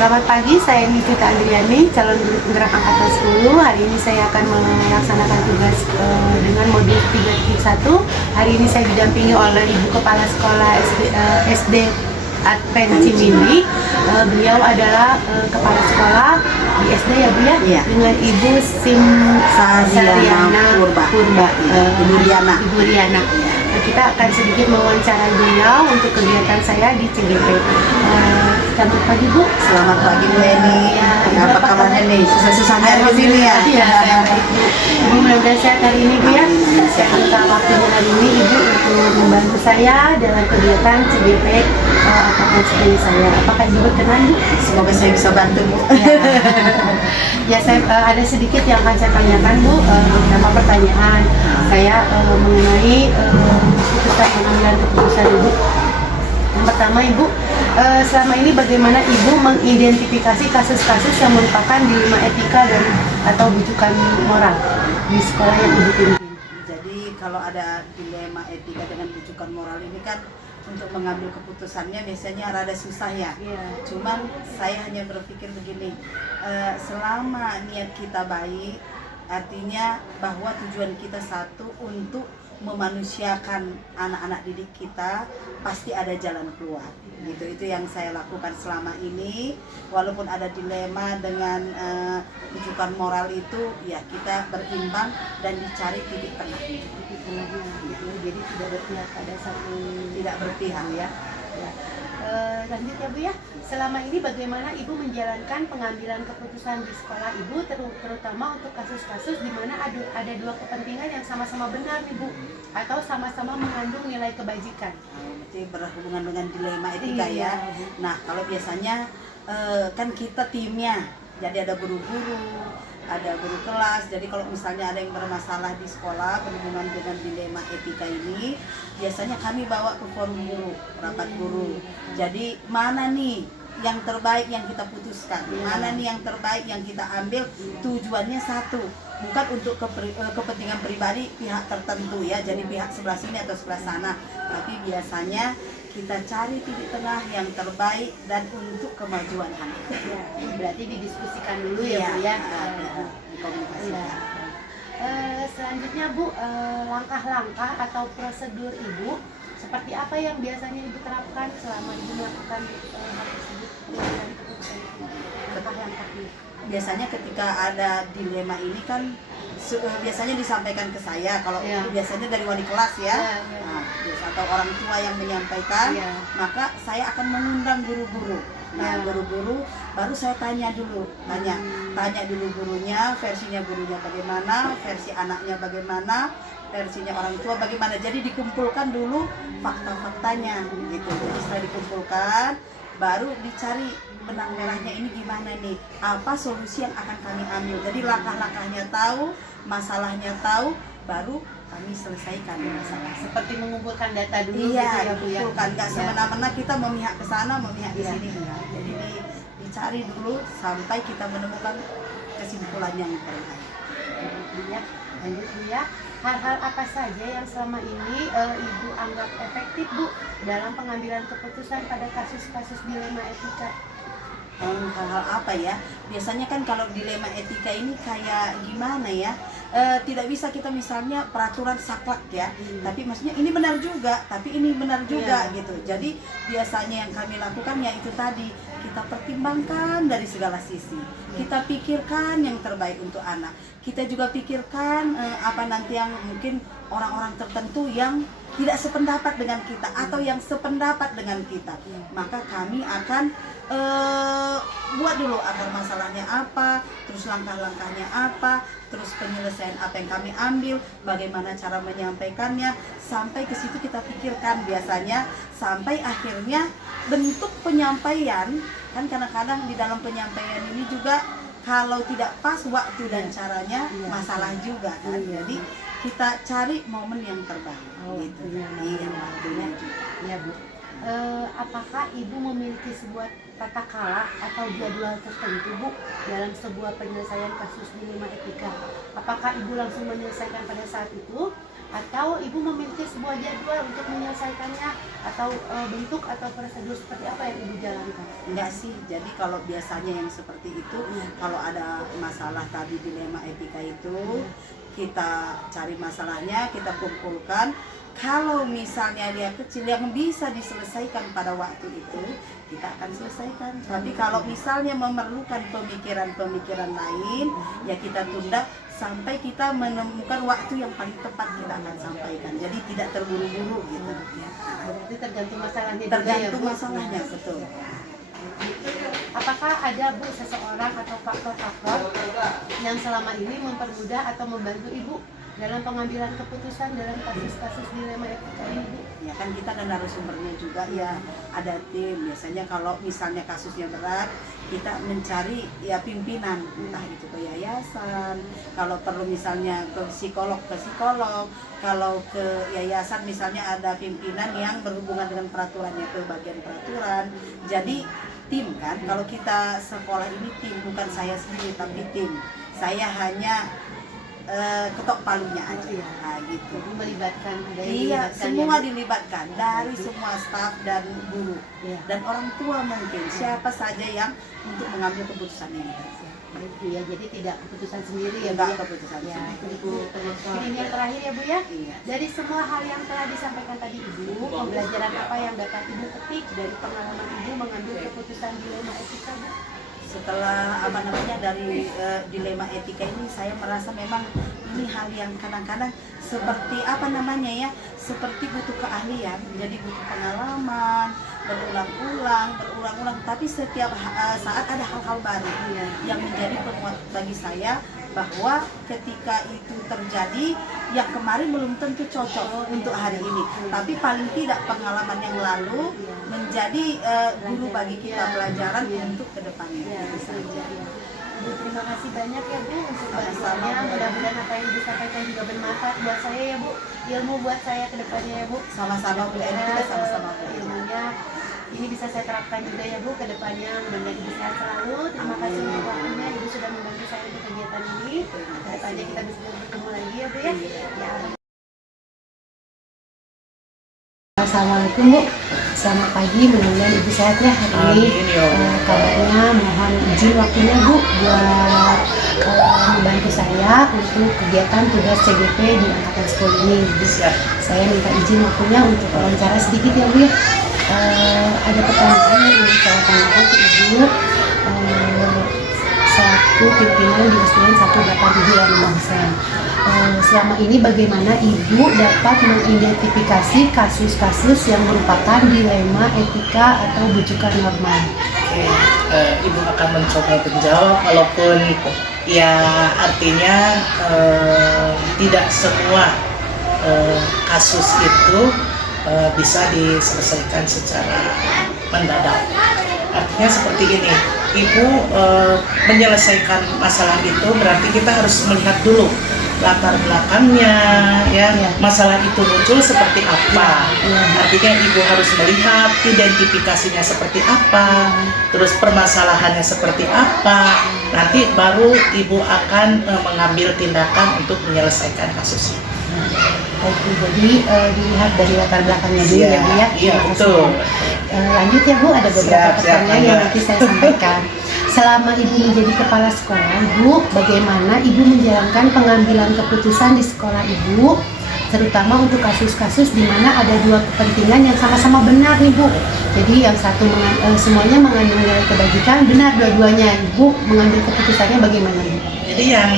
Selamat pagi, saya Nikita Andriani, calon guru penggerak angkatan 10. Hari ini saya akan melaksanakan tugas dengan modul 3.1. Hari ini saya didampingi oleh Ibu Kepala Sekolah SD Advent Cimindi. Beliau adalah kepala sekolah di SD ya Bu ya? Iya. Dengan Ibu Sariana Purba. Ibu Riana. Ibu Riana. Kita akan sedikit mewawancarai beliau untuk kegiatan saya di CGP. Selamat pagi Bu. Selamat pagi Bu Eni. Ya, apa kabarnya nih? Susah-susahnya di sini ya? Iya. Ibu mudah-mudahan sehat hari ini Bu ya. Saya minta waktunya hari ini Ibu untuk membantu saya dalam kegiatan CGP angkatan 10 saya. Apakah Ibu berkenan Bu? Semoga saya bisa bantu Bu. Ya, saya ada sedikit yang akan saya tanyakan Bu. Beberapa pertanyaan saya mengenai keputusan pengambilan keputusan Ibu. Yang pertama Ibu, selama ini bagaimana Ibu mengidentifikasi kasus-kasus yang merupakan dilema etika dan atau rujukan moral di sekolah yang Ibu pimpin? Jadi kalau ada dilema etika dengan rujukan moral ini kan untuk mengambil keputusannya biasanya rada susah ya. Iya. Cuman saya hanya berpikir begini, selama niat kita baik, artinya bahwa tujuan kita satu untuk memanusiakan anak-anak didik kita, pasti ada jalan keluar. Gitu, itu yang saya lakukan selama ini. Walaupun ada dilema dengan rujukan moral itu, ya kita berimbang dan dicari titik tengahnya. Titik tengahnya, jadi tidak berpihak pada satu, Tidak berpihak ya. ya. Lanjut ya Bu ya. Selama ini bagaimana Ibu menjalankan pengambilan keputusan di sekolah Ibu, terutama untuk kasus-kasus di mana ada dua kepentingan yang sama-sama benar nih Bu, atau sama-sama mengandung nilai kebajikan. Berarti berhubungan dengan dilema etika Iya. ya. Nah kalau biasanya kan kita timnya, jadi ada guru-guru, ada guru kelas. Jadi kalau misalnya ada yang bermasalah di sekolah berhubungan dengan dilema etika ini, biasanya kami bawa ke forum guru, rapat guru. Jadi mana nih yang terbaik yang kita putuskan, mana nih yang terbaik yang kita ambil, tujuannya satu, bukan untuk kepentingan pribadi pihak tertentu ya, jadi pihak sebelah sini atau sebelah sana, tapi biasanya kita cari titik tengah yang terbaik dan untuk kemajuan anak. Ya, berarti didiskusikan dulu ya Bu ya. Komunikasikan. Selanjutnya Bu, langkah-langkah atau prosedur Ibu seperti apa yang biasanya Ibu terapkan selama Ibu melakukan hal tersebut? Langkah-langkahnya. Biasanya ketika ada dilema ini kan biasanya disampaikan ke saya, kalau Ya. biasanya dari wali kelas ya, Ya. Nah, atau orang tua yang menyampaikan, Ya. maka saya akan mengundang guru-guru. Nah, Ya. guru-guru baru saya tanya dulu, tanya dulu gurunya, versinya gurunya bagaimana, versi anaknya bagaimana, versinya orang tua bagaimana. Jadi dikumpulkan dulu fakta-faktanya gitu. Jadi setelah dikumpulkan, baru dicari benang merahnya ini gimana nih, apa solusi yang akan kami ambil. Jadi langkah-langkahnya tahu, masalahnya tahu, baru kami selesaikan masalah. Seperti mengumpulkan data dulu Iya, gitu ya Bu ya. dikumpulkan, nggak Ya. semena-mena kita memihak ke sana, memihak ke Iya. sini enggak. Jadi dicari dulu sampai kita menemukan kesimpulan yang terbaik. Bu ya. Lanjut Bu ya. Hal-hal apa saja yang selama ini Ibu anggap efektif Bu dalam pengambilan keputusan pada kasus-kasus dilema etika? Hal-hal apa ya? Biasanya kan kalau dilema etika ini kayak gimana ya? Tidak bisa kita misalnya peraturan saklek ya, tapi maksudnya ini benar juga, tapi ini benar juga gitu. Jadi biasanya yang kami lakukan ya itu tadi, kita pertimbangkan dari segala sisi, kita pikirkan yang terbaik untuk anak, kita juga pikirkan apa nanti yang mungkin orang-orang tertentu yang tidak sependapat dengan kita atau yang sependapat dengan kita, maka kami akan buat dulu akar masalahnya apa, terus langkah-langkahnya apa, terus penyelesaian apa yang kami ambil, bagaimana cara menyampaikannya, sampai ke situ kita pikirkan biasanya, sampai akhirnya bentuk penyampaian. Kan kadang-kadang di dalam penyampaian ini juga kalau tidak pas waktu dan caranya masalah juga kan. Jadi kita cari momen yang terbaik gitu. Iya, waktunya juga. Iya Bu. Apakah Ibu memiliki sebuah tata cara atau jadwal tertentu Bu dalam sebuah penyelesaian kasus dilema etika? Apakah Ibu langsung menyelesaikan pada saat itu atau ibu memiliki sebuah jadwal untuk menyelesaikannya, atau bentuk atau prosedur seperti apa yang ibu jalankan? Enggak sih, jadi kalau biasanya yang seperti itu, kalau ada masalah tadi dilema etika itu, kita cari masalahnya, kita kumpulkan. Kalau misalnya dia kecil yang bisa diselesaikan pada waktu itu, kita akan selesaikan. Tapi kalau misalnya memerlukan pemikiran-pemikiran lain, ya kita tunda sampai kita menemukan waktu yang paling tepat, kita akan sampaikan. Jadi tidak terburu-buru gitu. Berarti tergantung masalahnya. Tergantung masalahnya, betul. Apakah ada Bu seseorang atau faktor-faktor yang selama ini mempermudah atau membantu ibu dalam pengambilan keputusan dalam kasus-kasus dilema etika ini, Bu? Ya kan kita ada narasumbernya juga ya, ada tim. Biasanya kalau misalnya kasusnya berat, kita mencari ya pimpinan, entah itu ke yayasan, kalau perlu misalnya ke psikolog, kalau ke yayasan misalnya ada pimpinan yang berhubungan dengan peraturannya, ke bagian peraturan. Jadi tim kan, kalau kita sekolah ini tim, bukan saya sendiri tapi tim. Saya hanya ketok palunya aja, nah, gitu. Jadi melibatkan, Iya, semua dilibatkan dari semua staf dan guru dan orang tua mungkin siapa saja yang untuk mengambil keputusan ini. Ya, jadi tidak keputusan sendiri ya, enggak Bu, keputusan ya. sendiri. Ini yang terakhir ya, Bu ya. Iya. Dari semua hal yang telah disampaikan tadi Ibu, pembelajaran apa yang dapat Ibu petik dari pengalaman Ibu mengambil keputusan dilema etika, Bu? Setelah dari dilema etika ini, saya merasa memang ini hal yang kadang-kadang seperti seperti butuh keahlian, jadi butuh pengalaman, berulang-ulang, tapi setiap saat ada hal-hal baru yang menjadi penguat bagi saya, bahwa ketika itu terjadi, yang kemarin belum tentu cocok untuk hari ini, tapi paling tidak pengalaman yang lalu menjadi guru bagi kita, pelajaran untuk kedepannya. Bu, terima kasih banyak ya Bu untuk bantuannya. Mudah-mudahan apa yang disampaikan juga bermanfaat buat saya ya Bu, ilmu buat saya ke depannya ya Bu. Sama-sama Bu, ini kita sama-sama ilmunya ini bisa saya terapkan juga ya Bu ke depannya. Mudah-mudahan Ibu sehat selalu. Terima kasih untuk waktunya, Ibu sudah membantu saya untuk kegiatan ini. Ke depannya kita bisa bertemu lagi ya Bu ya. Assalamualaikum Bu, selamat pagi, mudah-mudahan Ibu sehat ya hari ini. Kabarnya mohon izin waktunya Bu buat membantu saya untuk kegiatan tugas CGP di angkatan 10 ini. Saya minta izin waktunya untuk wawancara sedikit ya Bu ya. Ada pertanyaan yang ingin saya tanyakan ke Ibu selaku pimpinan di SDN 187 Lumangsan. Selama ini bagaimana Ibu dapat mengidentifikasi kasus-kasus yang merupakan dilema etika atau bujukan norma? Ibu akan mencoba menjawab, walaupun ya artinya tidak semua kasus itu bisa diselesaikan secara mendadak. Artinya seperti ini, Ibu menyelesaikan masalah itu berarti kita harus melihat dulu latar belakangnya, masalah itu muncul seperti apa. Artinya Ibu harus melihat identifikasinya seperti apa, terus permasalahannya seperti apa. Nanti baru Ibu akan mengambil tindakan untuk menyelesaikan kasus itu. Oke, jadi dilihat dari latar belakangnya dulu ya Bu ya. Iya, betul. Lanjut ya Bu, ada beberapa pertanyaan yang nanti saya sampaikan. Selama Ibu menjadi kepala sekolah, Bu, bagaimana Ibu menjalankan pengambilan keputusan di sekolah Ibu, terutama untuk kasus-kasus di mana ada dua kepentingan yang sama-sama benar nih Bu. Jadi yang satu semuanya mengandung nilai kebajikan, benar dua-duanya. Ibu mengambil keputusannya bagaimana Bu? Jadi yang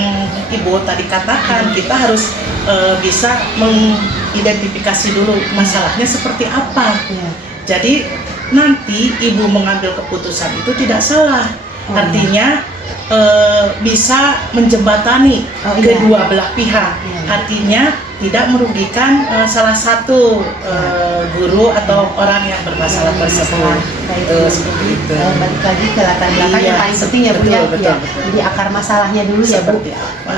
Ibu tadi katakan, kita harus bisa mengidentifikasi dulu masalahnya seperti apa. Jadi nanti Ibu mengambil keputusan itu tidak salah. Artinya bisa menjembatani kedua belah pihak. Artinya tidak merugikan salah satu guru atau orang yang bermasalah tersebut. Seperti itu. Balik lagi ke latar belakang yang paling penting ya Bu ya. Betul. Jadi akar masalahnya dulu ya Bu. Seperti apa?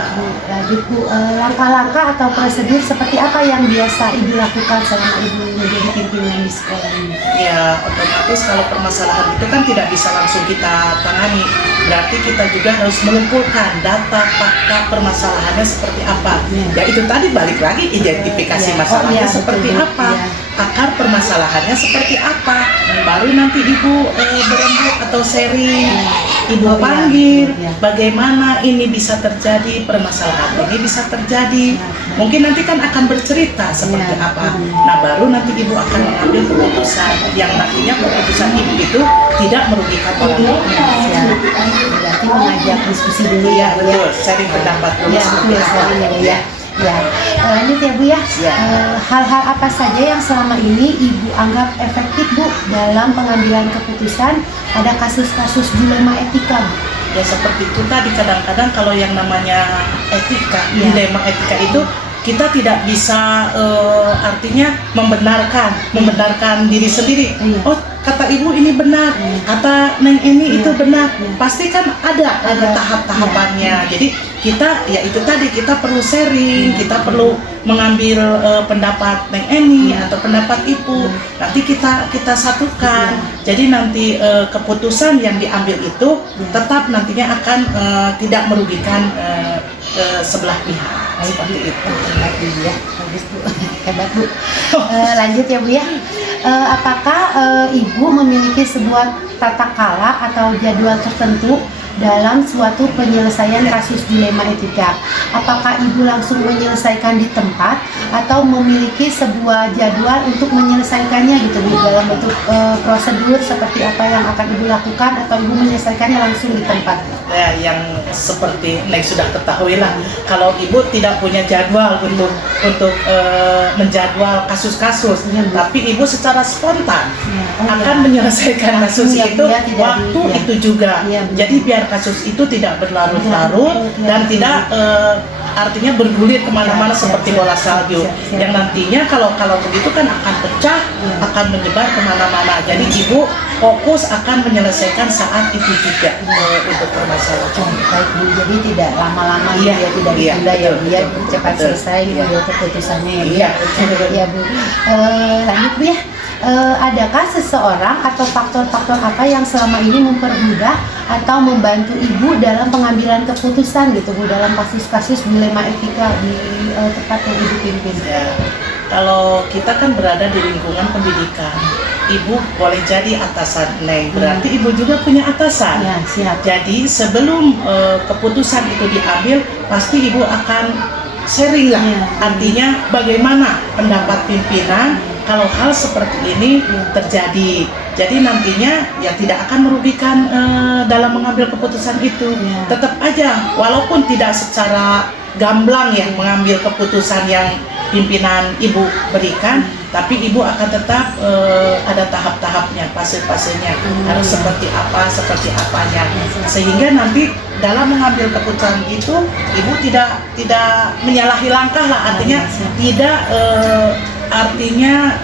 Lanjut Bu, langkah-langkah atau prosedur seperti apa yang biasa Ibu lakukan selama Ibu menjadi pimpinan di sekolah ini? Ya, otomatis kalau permasalahan itu kan tidak bisa langsung kita tangani. Berarti kita juga harus mengumpulkan data, fakta, permasalahannya seperti apa. Ya itu tadi balik lagi identifikasi masalahnya seperti apa. Akar permasalahannya seperti apa. Baru nanti Ibu berembuk atau sharing. Ibu panggil bagaimana ini bisa terjadi, permasalahan ini bisa terjadi. Mungkin nanti kan akan bercerita seperti apa. Nah baru nanti Ibu akan mengambil keputusan yang nantinya keputusan Ibu itu tidak merugikan orang lain. Berarti mengajak diskusi dulu ya Bu ya. Betul, sharing pendapat dulu. Ya betul sekali ya Bu ya. Ya, lanjut ya Bu ya. Hal-hal apa saja yang selama ini Ibu anggap efektif Bu dalam pengambilan keputusan pada kasus-kasus dilema etika Bu? Ya seperti itu tadi, kadang-kadang kalau yang namanya etika, dilema etika itu kita tidak bisa artinya membenarkan diri sendiri. Oh kata Ibu ini benar, kata Neng ini itu benar. Pasti kan ada tahap-tahapannya. Jadi kita ya itu tadi, kita perlu sharing, kita perlu mengambil pendapat Neng Eni atau pendapat Ibu. Nanti kita satukan. Jadi nanti keputusan yang diambil itu tetap nantinya akan tidak merugikan sebelah pihak. Seperti itu. Ya, bagus Bu, hebat Bu. Lanjut ya Bu ya. Apakah Ibu memiliki sebuah tata kala atau jadwal tertentu dalam suatu penyelesaian kasus dilema etika? Apakah Ibu langsung menyelesaikan di tempat atau memiliki sebuah jadwal untuk menyelesaikannya gitu Bu, dalam bentuk prosedur seperti apa yang akan Ibu lakukan, atau Ibu menyelesaikannya langsung di tempat? Ya, yang seperti Neng sudah ketahui lah, kalau Ibu tidak punya jadwal untuk menjadwal kasus-kasus, tapi Ibu secara spontan akan menyelesaikan kasus itu waktu itu juga. Jadi biar kasus itu tidak berlarut-larut dan tidak artinya bergulir kemana-mana seperti bola salju yang nantinya kalau begitu kan akan pecah, akan menyebar kemana-mana. Jadi Ibu fokus akan menyelesaikan saat itu juga untuk permasalahan. Baik Bu, jadi tidak lama-lama ya, tidak ditunda ya Bu ya, cepat selesai keputusannya ya Bu. Ya Bu. Lanjut Bu ya. Adakah seseorang atau faktor-faktor apa yang selama ini mempermudah atau membantu Ibu dalam pengambilan keputusan gitu Bu, dalam kasus-kasus dilema etika di tempat yang Ibu pimpin? Ya, kalau kita kan berada di lingkungan pendidikan, Ibu boleh jadi atasan Neng, berarti Ibu juga punya atasan. Ya, siap. Jadi sebelum keputusan itu diambil, pasti Ibu akan sharing lah. Artinya bagaimana pendapat pimpinan kalau hal seperti ini terjadi. Jadi nantinya ya tidak akan merugikan dalam mengambil keputusan itu. Tetap aja, walaupun tidak secara gamblang ya mengambil keputusan yang pimpinan Ibu berikan, tapi Ibu akan tetap ada tahap-tahapnya, fase-fasenya, harus seperti apanya, sehingga nanti dalam mengambil keputusan itu Ibu tidak menyalahi langkah lah, artinya tidak artinya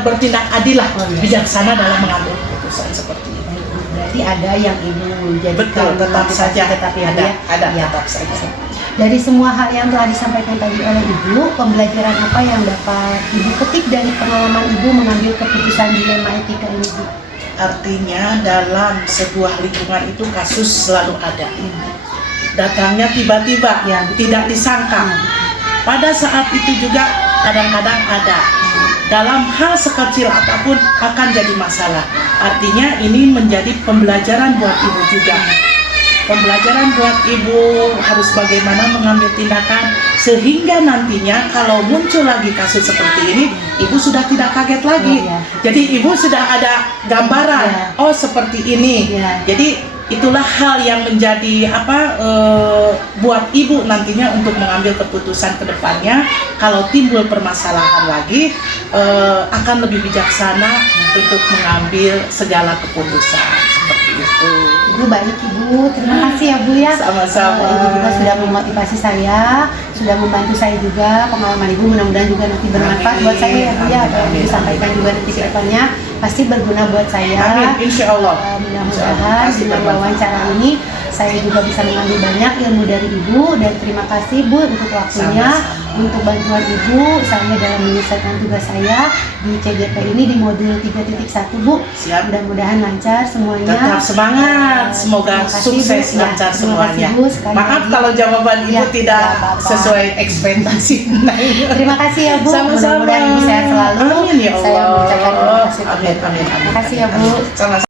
bertindak adil lah, bijaksana dalam mengambil keputusan seperti itu. Berarti ada yang Ibu jadikan. Betul, tetap saja ada ya. tetap saja. Dari semua hal yang telah disampaikan tadi oleh Ibu, pembelajaran apa yang dapat Ibu petik dari pengalaman Ibu mengambil keputusan dilema etika ini Bu? Artinya dalam sebuah lingkungan itu kasus selalu ada. Datangnya tiba-tiba, tidak disangka. Pada saat itu juga kadang-kadang ada. Dalam hal sekecil apapun akan jadi masalah. Artinya ini menjadi pembelajaran buat Ibu juga. Pembelajaran buat Ibu harus bagaimana mengambil tindakan sehingga nantinya kalau muncul lagi kasus seperti ini, Ibu sudah tidak kaget lagi. Jadi Ibu sudah ada gambaran, oh seperti ini. Jadi itulah hal yang menjadi buat Ibu nantinya untuk mengambil keputusan ke depannya. Kalau timbul permasalahan lagi, akan lebih bijaksana untuk mengambil segala keputusan seperti itu. Gitu. Ibu baik Ibu, terima kasih ya Bu ya. Sama-sama. Ibu juga sudah memotivasi saya, sudah membantu saya juga. Pengalaman Ibu mudah-mudahan juga nanti bermanfaat buat saya ya Bu ya. Apa yang disampaikan juga nanti ke depannya pasti berguna buat saya. Amin, insya Allah. Mudah-mudahan dengan wawancara ini saya juga bisa mengambil banyak ilmu dari Ibu, dan terima kasih Bu untuk waktunya, untuk bantuan Ibu saya dalam menyelesaikan tugas saya di CGP ini di modul 3.1 Bu. Siap. Mudah-mudahan lancar semuanya. Tetap semangat, semoga Terima kasih, sukses Bu. lancar Terima semuanya. kasih, Bu, sekali Maaf lagi. kalau jawaban Ibu Ya, tidak tidak apa-apa. sesuai ekspektasi. Terima kasih ya Bu. Sama-sama. Mudah-mudahan Ibu sehat selalu. Amin ya Allah. Saya mengucapkan terima kasih. Amin, amin, amin. Terima kasih ya Bu. Sama-sama.